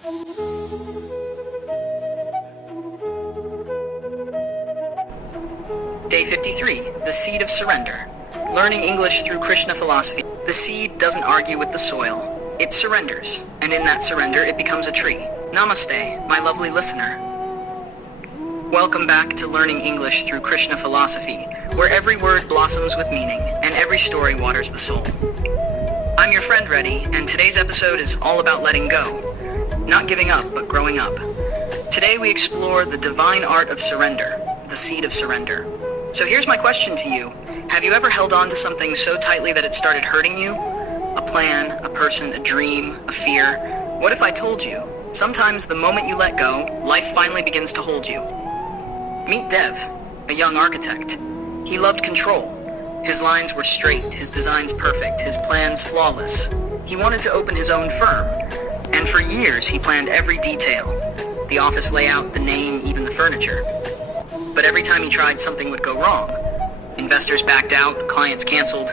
Day 53, the seed of surrender. Learning English through Krishna philosophy. The seed doesn't argue with the soil. It surrenders, and in that surrender it becomes a tree. Namaste, my lovely listener. Welcome back to Learning English through Krishna philosophy, where every word blossoms with meaning, and every story waters the soul. I'm your friend Reddy, and today's episode is all about letting go. Not giving up, but growing up. Today we explore the divine art of surrender, the seed of surrender. So here's my question to you. Have you ever held on to something so tightly that it started hurting you? A plan, a person, a dream, a fear. What if I told you, sometimes the moment you let go, life finally begins to hold you? Meet Dev, a young architect. He loved control. His lines were straight, his designs perfect, his plans flawless. He wanted to open his own firm, and for years he planned every detail. The office layout, the name, even the furniture. But every time he tried, something would go wrong. Investors backed out, clients canceled,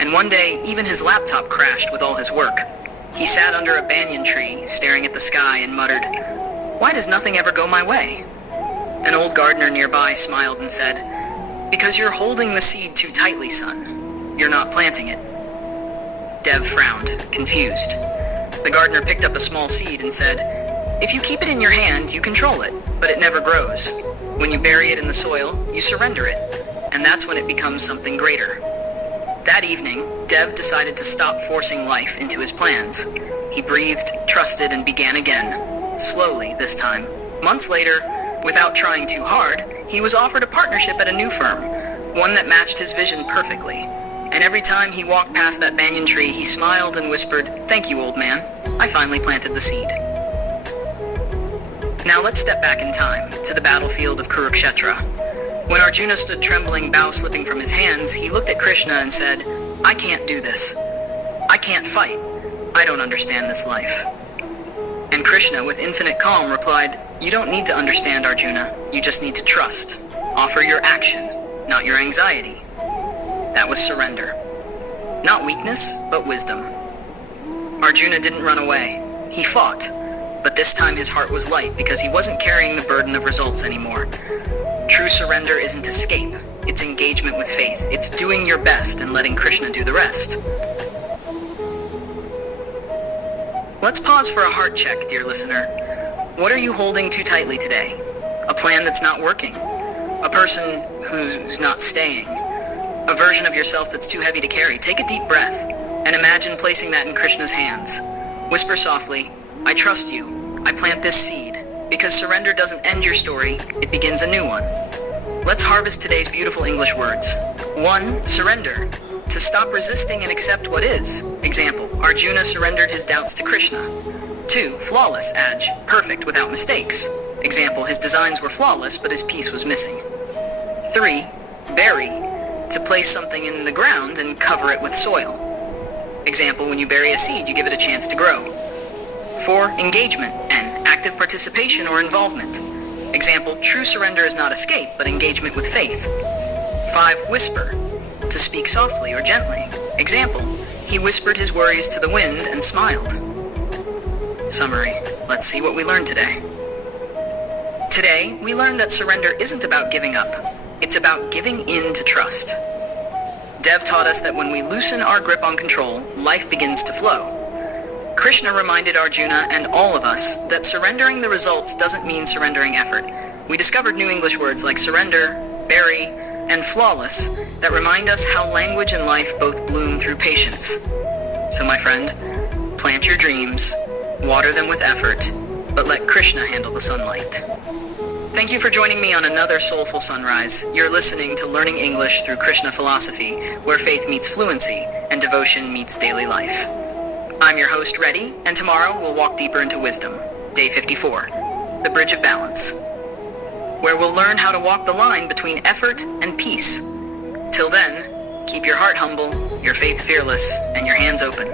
and one day, even his laptop crashed with all his work. He sat under a banyan tree, staring at the sky, and muttered, "Why does nothing ever go my way?" An old gardener nearby smiled and said, "Because you're holding the seed too tightly, son. You're not planting it." Dev frowned, confused. The gardener picked up a small seed and said, "If you keep it in your hand, you control it, but it never grows. When you bury it in the soil, you surrender it, and that's when it becomes something greater." That evening, Dev decided to stop forcing life into his plans. He breathed, trusted, and began again. Slowly, this time. Months later, without trying too hard, he was offered a partnership at a new firm, one that matched his vision perfectly. And every time he walked past that banyan tree, he smiled and whispered, "Thank you, old man. I finally planted the seed." Now let's step back in time, to the battlefield of Kurukshetra. When Arjuna stood trembling, bow slipping from his hands, he looked at Krishna and said, "I can't do this. I can't fight. I don't understand this life." And Krishna, with infinite calm, replied, "You don't need to understand, Arjuna. You just need to trust. Offer your action, not your anxiety." That was surrender. Not weakness, but wisdom. Arjuna didn't run away. He fought. But this time his heart was light because he wasn't carrying the burden of results anymore. True surrender isn't escape. It's engagement with faith. It's doing your best and letting Krishna do the rest. Let's pause for a heart check, dear listener. What are you holding too tightly today? A plan that's not working? A person who's not staying? A version of yourself that's too heavy to carry? Take a deep breath and imagine placing that in Krishna's hands. Whisper softly, "I trust you. I plant this seed." Because surrender doesn't end your story, it begins a new one. Let's harvest today's beautiful English words. 1. Surrender. To stop resisting and accept what is. Example, Arjuna surrendered his doubts to Krishna. 2. Flawless, Aj. Perfect, without mistakes. Example, his designs were flawless, but his piece was missing. 3. Bury. To place something in the ground and cover it with soil. Example, when you bury a seed, you give it a chance to grow. 4. Engagement, and active participation or involvement. Example, true surrender is not escape, but engagement with faith. 5. Whisper, to speak softly or gently. Example, he whispered his worries to the wind and smiled. Summary, let's see what we learned today. Today, we learned that surrender isn't about giving up. It's about giving in to trust. Dev taught us that when we loosen our grip on control, life begins to flow. Krishna reminded Arjuna and all of us that surrendering the results doesn't mean surrendering effort. We discovered new English words like surrender, bury, and flawless that remind us how language and life both bloom through patience. So my friend, plant your dreams, water them with effort, but let Krishna handle the sunlight. Thank you for joining me on another soulful sunrise. You're listening to Learning English through Krishna philosophy, where faith meets fluency and devotion meets daily life. I'm your host, Reddy, and tomorrow we'll walk deeper into wisdom. Day 54, the Bridge of Balance, where we'll learn how to walk the line between effort and peace. Till then, keep your heart humble, your faith fearless, and your hands open.